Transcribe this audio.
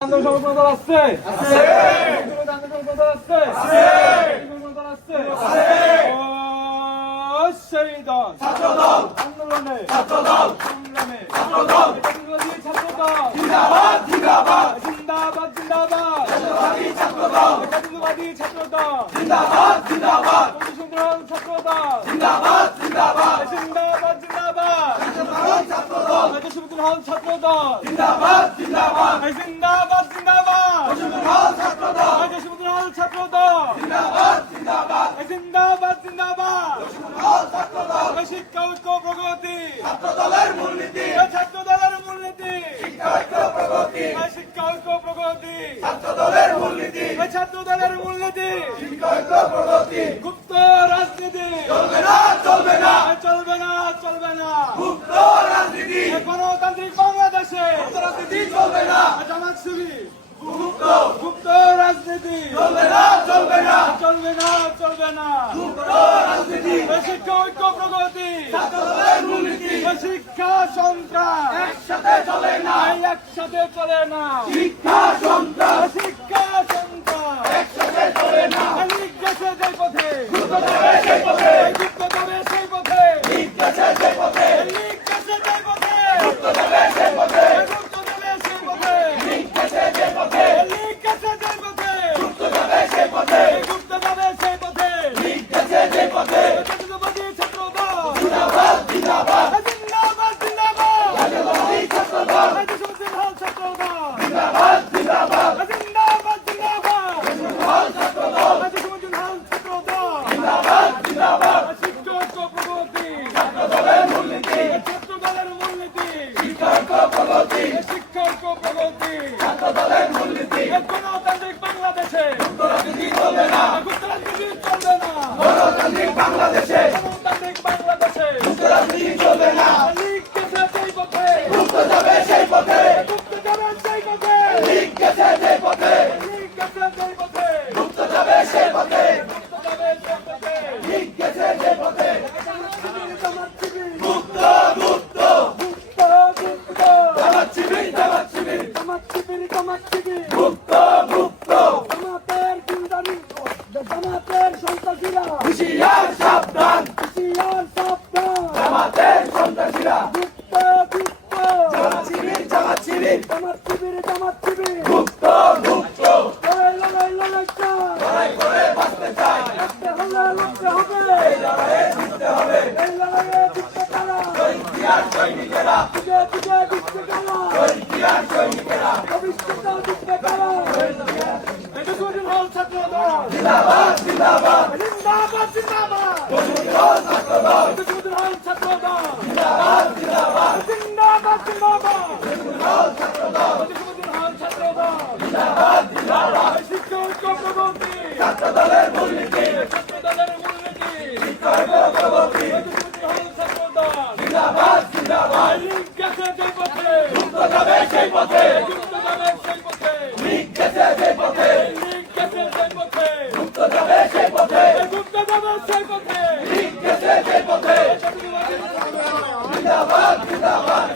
আন্দোলন সমর্থন আসছে আছে আন্দোলন সমর্থন আসছে আছে সমর্থন আসছে আছে ও শহীদন ছাত্রদল আন্দোলনে ছাত্রদল সংগ্রামে ছাত্রদল ছাত্রদল জিন্দাবাদ জিন্দাবাদ জিন্দাবাদ জিন্দাবাদ জাতীয়তাবাদী ছাত্রদল জাতীয়তাবাদী ছাত্রদল জিন্দাবাদ জিন্দাবাদ সংগ্রাম ছাত্রদল জিন্দাবাদ জিন্দাবাদ জিন্দাবাদ জিন্দাবাদ জাতীয়তাবাদী ছাত্রদল জাতীয়তাবাদী ছাত্রদল জিন্দাবাদ জিন্দাবাদ জিন্দাবাদ জিন্দাবাদ জাতীয়তাবাদী ছাত্রদল জিন্দাবাদ জিন্দাবাদ জিন্দাবাদ জিন্দাবাদ ছাত্রদল শিক্ষা ঐক্য প্রগতি ছাত্রদলের মূলনীতি ছাত্রদলের মূলনীতি শিক্ষা ঐক্য প্রগতি শিক্ষা ঐক্য প্রগতি ছাত্রদলের মূলনীতি ছাত্রদলের মূলনীতি শিক্ষা ঐক্য প্রগতি গুপ্ত রাজনীতি চলবে না চলবে না চলবে না চলবে না গুপ্ত রাজনীতি গণতান্ত্রিক বাংলাদেশে রাজনীতি চলবে না জামাত শিবির গুপ্ত রাজনীতি চলবে না চলবে না চলবে না চলবে না গুপ্ত রাজনীতি শিক্ষা ঐক্য প্রগতি ছাত্রদলের মূলনীতি শিক্ষা সন্ত্রাস একসাথে চলে না একসাথে চলে না শিক্ষা সন্ত্রাস শিক্ষা সন্ত্রাস একসাথে চলে না লিখ গেছে যে পথে গুপ্ত যাবে সেই পথে গুপ্ত যাবে সেই পথে লিখ গেছে যে পথে লিখ গেছে যে পথে গুপ্ত যাবে সেই পথে গুপ্ত যাবে সেই পথে লিখ গেছে যে পথে লিখ গেছে যে পথে গুপ্ত যাবে সেই পথে গুপ্ত যাবে সেই পথে লিখ গেছে যে পথে জাতীয়তাবাদী ছাত্রদল জিন্দাবাদ জিন্দাবাদ জিন্দাবাদ জিন্দাবাদ জাতীয়তাবাদী ছাত্রদল জাতীয়তাবাদী ছাত্রদল জিন্দাবাদ জিন্দাবাদ জিন্দাবাদ জিন্দাবাদ ছাত্রদল জাতীয়তাবাদী ছাত্রদল জিন্দাবাদ জিন্দাবাদ শিক্ষা ঐক্য প্রগতি ছাত্রদলের মূলনীতি ছাত্রদলের মূলনীতি শিক্ষা ঐক্য প্রগতি শিক্ষা ঐক্য প্রগতি ছাত্রদলের মূলনীতি গণতান্ত্রিক বাংলাদেশে রাজনীতি চলবে না রাজনীতি চলবে না গণতান্ত্রিক বাংলাদেশে গণতান্ত্রিক বাংলাদেশে রাজনীতি চলবে না লিখ গেছে সেই পথে গুপ্ত যাবে সেই পথে গুপ্ত যাবে সেই পথে লিখ গেছে সেই পথে লিখ গেছে সেই পথে গুপ্ত যাবে সেই পথে গুপ্ত যাবে সেই পথে লিখ গেছে সেই পথে গুপ্ত গুপ্ত গুপ্ত গুপ্ত জামাত শিবির জামাত শিবির জামাত শিবির জামাত শিবির গুপ্ত গুপ্ত জামাতের গুন্ডামি জামাতের সন্ত্রাসীরা হুঁশিয়ার সাবধান হুঁশিয়ার সাবধান জামাতের সন্ত্রাসীরা গুপ্ত গুপ্ত জামাত শিবির জামাত শিবির জামাত শিবির জামাত শিবির গুপ্ত গুপ্ত লড়াই লড়াই লড়াই করে বাঁচতে চাই লড়তে হলে লড়তে হবে এই লড়াইয়ে জিততে হবে এই লড়াইয়ে জিততে তারা ইতিহাস সৈনিকেরা তুগে তুগে জিততে তারা ইতিহাস সৈনিকেরা ভবিষ্যতে জিততে তারা ছাত্রদল জিন্দাবাদ জিন্দাবাদ জিন্দাবাদ জিন্দাবাদ ছাত্রদল ছাত্রদল জিন্দাবাদ জিন্দাবাদ জিন্দাবাদ জিন্দাবাদ ছাত্রদল ছাত্রদল জিন্দাবাদ জিন্দাবাদ শিক্ষা ঐক্য প্রগতি ছাত্রদলের মূলনীতি ছাত্রদলের মূলনীতি শিক্ষা ঐক্য প্রগতি ছাত্রদল জিন্দাবাদ জিন্দাবাদ লিখ গেছে যে পথে গুপ্ত যাবে সেই পথে গুপ্ত যাবে সেই পথে লিখ গেছে যে পথে লিখ গেছে সেই পথে গুপ্ত যাবে সেই পথে গুপ্ত যাবে সেই পথে লিখ গেছে সেই পথে জিন্দাবাদ জিন্দাবাদ